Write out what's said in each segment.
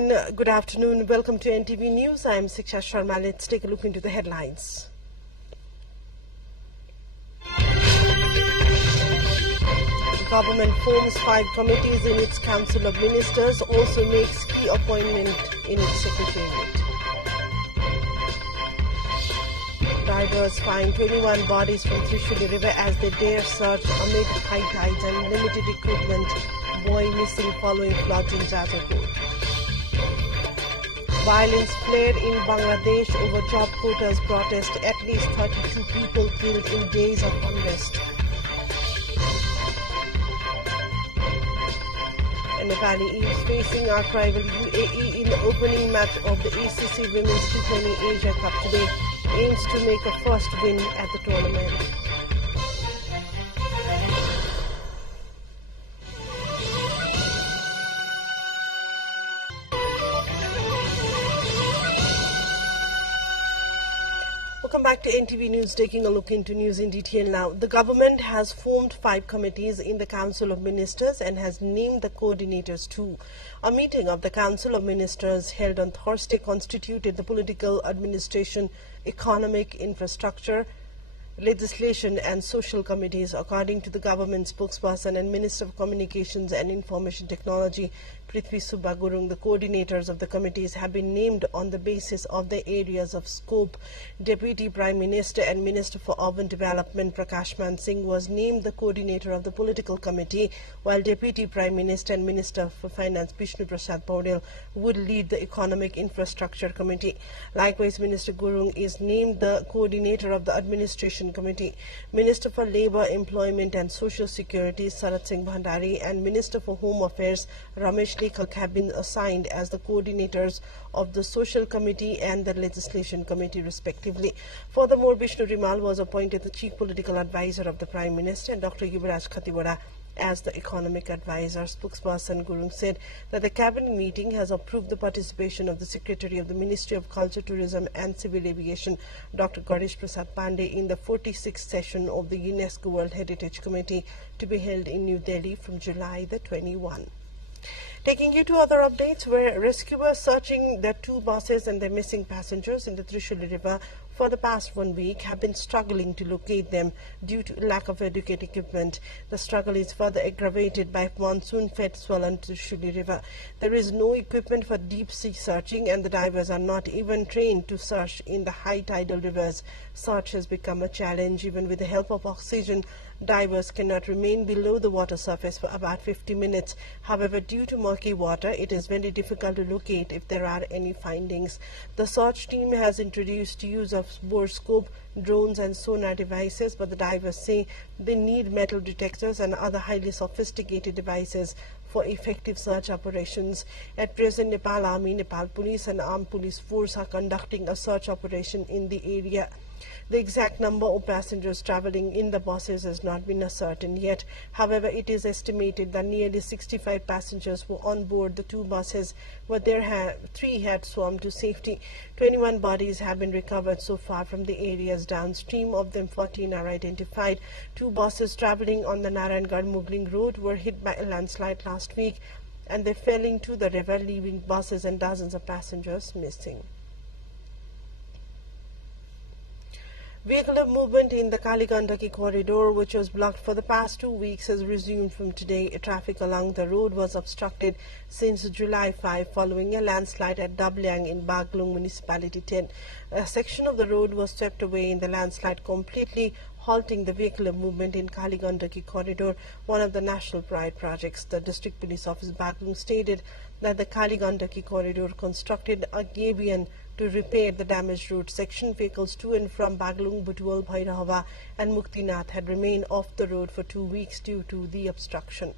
everyone. Good afternoon. Welcome to NTV News. I am Siksha Sharma. Let's take a look into the headlines. The government forms 5 committees in its Council of Ministers, also makes key appointment in its Secretariat. Divers find 21 bodies from Trishuli River as they dare search amid high tides and limited equipment. Boy missing following floods in Jajapur. Violence flared in Bangladesh over job quotas protest. At least 32 people killed in days of unrest. And Nepali is facing our rival UAE in the opening match of the ACC Women's T20 Asia Cup today. Aims to make a first win at the tournament. Welcome back to NTV News, taking a look into news in detail now. The government has formed 5 committees in the Council of Ministers and has named the coordinators too. A meeting of the Council of Ministers held on Thursday constituted the political, administration, economic, infrastructure, legislation and social committees. According to the government spokesperson and Minister of Communications and Information Technology, Prithvi Subba Gurung, the coordinators of the committees have been named on the basis of their areas of scope. Deputy Prime Minister and Minister for Urban Development Prakash Man Singh was named the coordinator of the political committee, while Deputy Prime Minister and Minister for Finance Bishnu Prasad Paudel would lead the Economic Infrastructure Committee. Likewise, Minister Gurung is named the coordinator of the Administration Committee. Minister for Labour, Employment and Social Security Sarat Singh Bhandari and Minister for Home Affairs Ramesh Lekhak have been assigned as the coordinators of the Social Committee and the Legislation Committee respectively. Furthermore, Vishnu Rimal was appointed the Chief Political Advisor of the Prime Minister and Dr. Yuvraj Khatiwada as the Economic Advisor. Spokesperson Gurung said that the Cabinet meeting has approved the participation of the Secretary of the Ministry of Culture, Tourism and Civil Aviation, Dr. Ganesh Prasad Pandey, in the 46th session of the UNESCO World Heritage Committee to be held in New Delhi from July the 21. Taking you to other updates, where rescuers searching their 2 buses and their missing passengers in the Trishuli River for the past 1 week have been struggling to locate them due to lack of adequate equipment. The struggle is further aggravated by monsoon-fed swollen Trishuli River. There is no equipment for deep-sea searching and the divers are not even trained to search in the high tidal rivers. Search has become a challenge. Even with the help of oxygen, divers cannot remain below the water surface for about 50 minutes. However, due to murky water, it is very difficult to locate if there are any findings. The search team has introduced use of borescope, drones and sonar devices, but the divers say they need metal detectors and other highly sophisticated devices for effective search operations. At present, Nepal Army, Nepal Police and Armed Police Force are conducting a search operation in the area. The exact number of passengers traveling in the buses has not been ascertained yet. However, it is estimated that nearly 65 passengers were on board the 2 buses, but 3 had swum to safety. 21 bodies have been recovered so far from the areas downstream. Of them, 14 are identified. 2 buses traveling on the Narayangarh-Mugling road were hit by a landslide last week, and they fell into the river, leaving buses and dozens of passengers missing. Vehicular movement in the Kaligandaki corridor, which was blocked for the past 2 weeks, has resumed from today. Traffic along the road was obstructed since July 5 following a landslide at Dablyang in Baglung Municipality 10. A section of the road was swept away in the landslide, completely halting the vehicular movement in Kaligandaki corridor, one of the national pride projects. The District Police Office Baglung stated that the Kaligandaki corridor constructed a gabion to repair the damaged road section. Vehicles to and from Baglung, Butual, Bhairahava and Muktinath had remained off the road for 2 weeks due to the obstruction.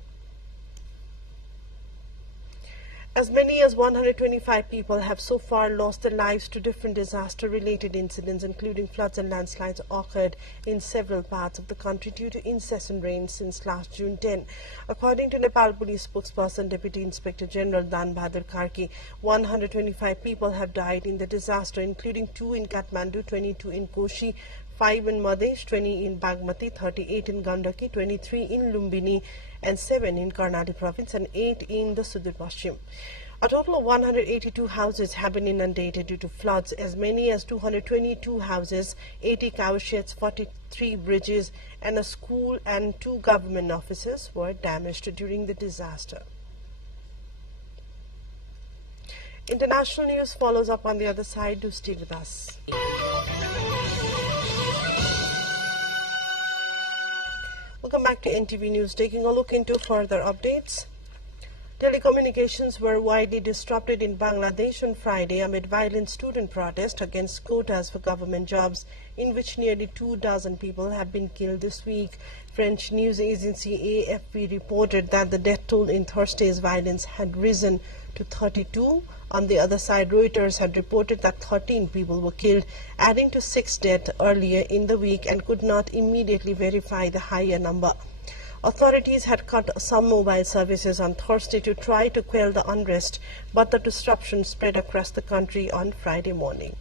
As many as 125 people have so far lost their lives to different disaster-related incidents, including floods and landslides occurred in several parts of the country due to incessant rain since last June 10. According to Nepal Police spokesperson Deputy Inspector General Dan Bahadur Karki, 125 people have died in the disaster, including 2 in Kathmandu, 22 in Koshi, 5 in Madhesh, 20 in Bagmati, 38 in Gandaki, 23 in Lumbini, and 7 in Karnataka province and 8 in the Sudur Paschim. A total of 182 houses have been inundated due to floods. As many as 222 houses, 80 cowsheds, 43 bridges, and a school and 2 government offices were damaged during the disaster. International news follows up on the other side. Do stay with us. Welcome back to NTV News. Taking a look into further updates. Telecommunications were widely disrupted in Bangladesh on Friday amid violent student protest against quotas for government jobs, in which nearly 24 people have been killed this week. French news agency AFP reported that the death toll in Thursday's violence had risen to 32. On the other side, Reuters had reported that 13 people were killed, adding to 6 deaths earlier in the week, and could not immediately verify the higher number. Authorities had cut some mobile services on Thursday to try to quell the unrest, but the disruption spread across the country on Friday morning.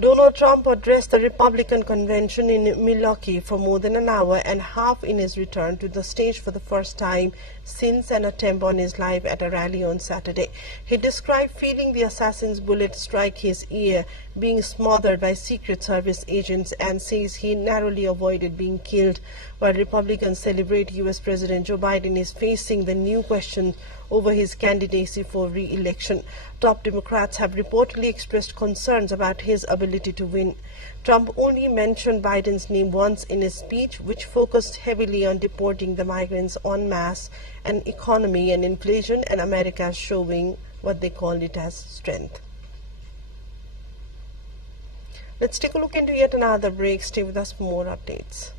Donald Trump addressed the Republican convention in Milwaukee for more than an hour and a half in his return to the stage for the first time since an attempt on his life at a rally on Saturday. He described feeling the assassin's bullet strike his ear, being smothered by Secret Service agents, and says he narrowly avoided being killed. While Republicans celebrate, U.S. President Joe Biden is facing the new question over his candidacy for re-election. Top Democrats have reportedly expressed concerns about his ability to win. Trump only mentioned Biden's name once in his speech, which focused heavily on deporting the migrants en masse, and economy and inflation, and America showing what they called it as strength. Let's take a look into yet another break. Stay with us for more updates.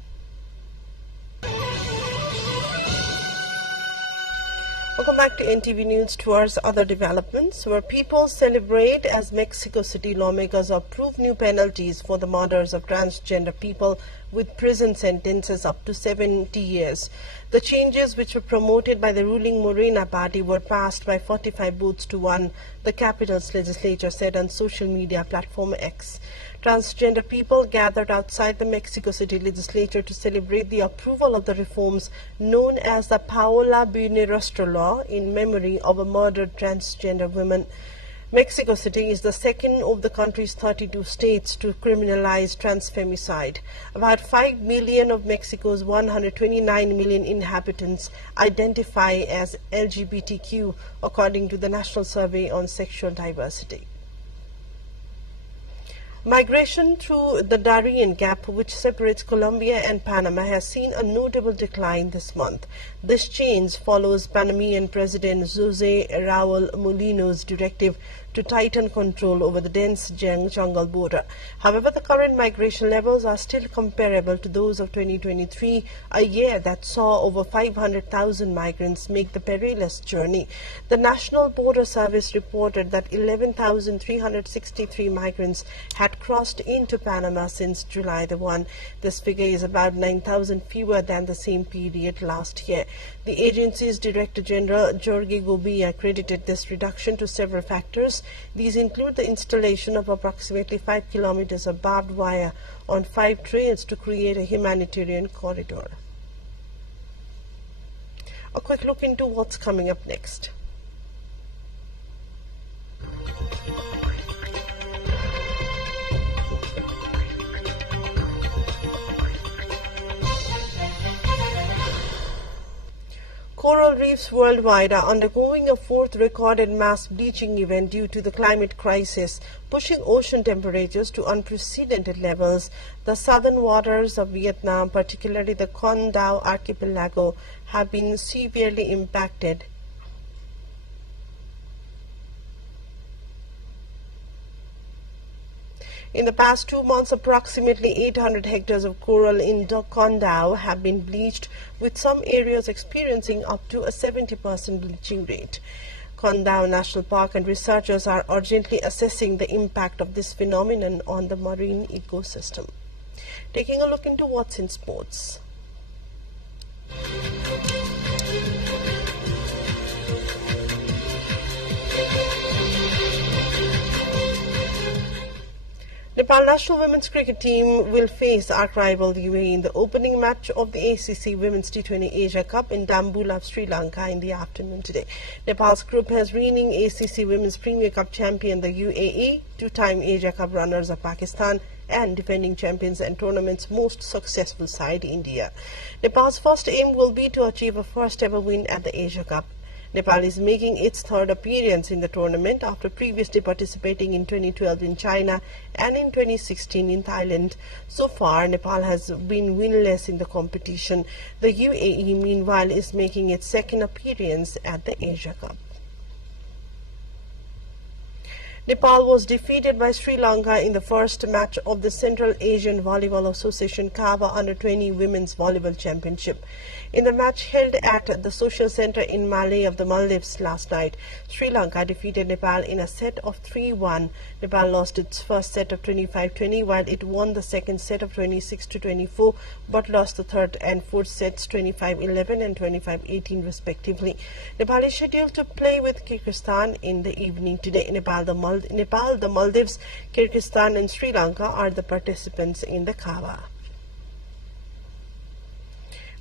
Welcome back to NTV News. Towards other developments, where people celebrate as Mexico City lawmakers approve new penalties for the murders of transgender people with prison sentences up to 70 years. The changes, which were promoted by the ruling Morena party, were passed by 45 votes to 1, the capital's legislature said on social media platform X. Transgender people gathered outside the Mexico City legislature to celebrate the approval of the reforms known as the Paola Bine Rostro law in memory of a murdered transgender woman. Mexico City is the second of the country's 32 states to criminalize transfemicide. About 5 million of Mexico's 129 million inhabitants identify as LGBTQ, according to the National Survey on Sexual Diversity. Migration through the Darien Gap, which separates Colombia and Panama, has seen a notable decline this month. This change follows Panamanian President Jose Raul Mulino's directive to tighten control over the dense jungle border. However, the current migration levels are still comparable to those of 2023, a year that saw over 500,000 migrants make the perilous journey. The National Border Service reported that 11,363 migrants had crossed into Panama since July the 1. This figure is about 9,000 fewer than the same period last year. The agency's Director General, Jorge Gobia, credited this reduction to several factors. These include the installation of approximately 5 kilometers of barbed wire on 5 trails to create a humanitarian corridor. A quick look into what's coming up next. Coral reefs worldwide are undergoing a 4th recorded mass bleaching event due to the climate crisis, pushing ocean temperatures to unprecedented levels. The southern waters of Vietnam, particularly the Con Dao archipelago, have been severely impacted. In the past 2 months, approximately 800 hectares of coral in Con Dao have been bleached, with some areas experiencing up to a 70% bleaching rate. Con Dao National Park and researchers are urgently assessing the impact of this phenomenon on the marine ecosystem. Taking a look into what's in sports. Nepal national women's cricket team will face arch rival UAE in the opening match of the ACC Women's T20 Asia Cup in Dambulla, Sri Lanka in the afternoon today. Nepal's group has reigning ACC Women's Premier Cup champion the UAE, two-time Asia Cup runners of Pakistan, and defending champions and tournament's most successful side, India. Nepal's first aim will be to achieve a first-ever win at the Asia Cup. Nepal is making its third appearance in the tournament after previously participating in 2012 in China and in 2016 in Thailand. So far, Nepal has been winless in the competition. The UAE, meanwhile, is making its second appearance at the Asia Cup. Nepal was defeated by Sri Lanka in the first match of the Central Asian Volleyball Association CAVA Under-20 Women's Volleyball Championship. In the match held at the Social Center in Malé of the Maldives last night, Sri Lanka defeated Nepal in a set of 3-1. Nepal lost its first set of 25-20, while it won the second set of 26-24, but lost the third and fourth sets 25-11 and 25-18 respectively. Nepal is scheduled to play with Kyrgyzstan in the evening today. Nepal, the Maldives, Kyrgyzstan and Sri Lanka are the participants in the CAVA.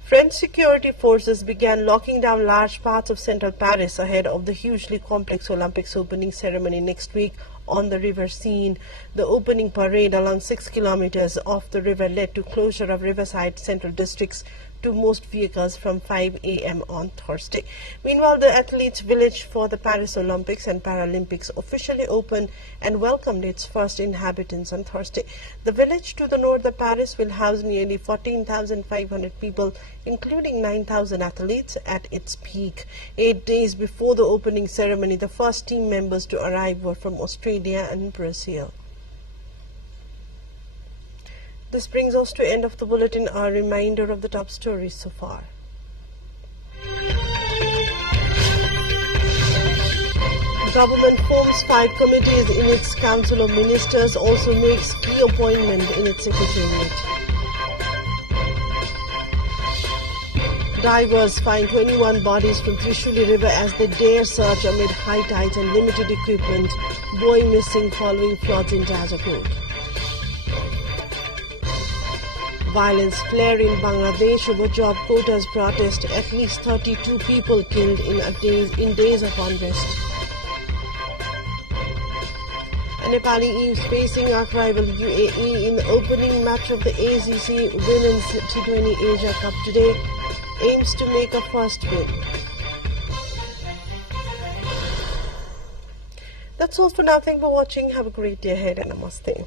French security forces began locking down large parts of central Paris ahead of the hugely complex Olympics opening ceremony next week on the river Seine. The opening parade along 6 kilometers off the river led to closure of riverside central districts to most vehicles from 5 a.m. on Thursday. Meanwhile, the athletes' village for the Paris Olympics and Paralympics officially opened and welcomed its first inhabitants on Thursday. The village to the north of Paris will house nearly 14,500 people, including 9,000 athletes at its peak. 8 days before the opening ceremony, the first team members to arrive were from Australia and Brazil. This brings us to the end of the bulletin. A reminder of the top stories so far. Government forms 5 committees in its Council of Ministers, also makes key appointment in its Secretariat. Divers find 21 bodies from Trishuli River as they dare search amid high tides and limited equipment. Boy missing following floods in Jajakot. Violence flare in Bangladesh over job quotas protest. At least 32 people killed in days of unrest. A Nepali is facing arch rival UAE in the opening match of the ACC Women's T20 Asia Cup today. Aims to make a first win. That's all for now. Thank you for watching. Have a great day ahead and namaste.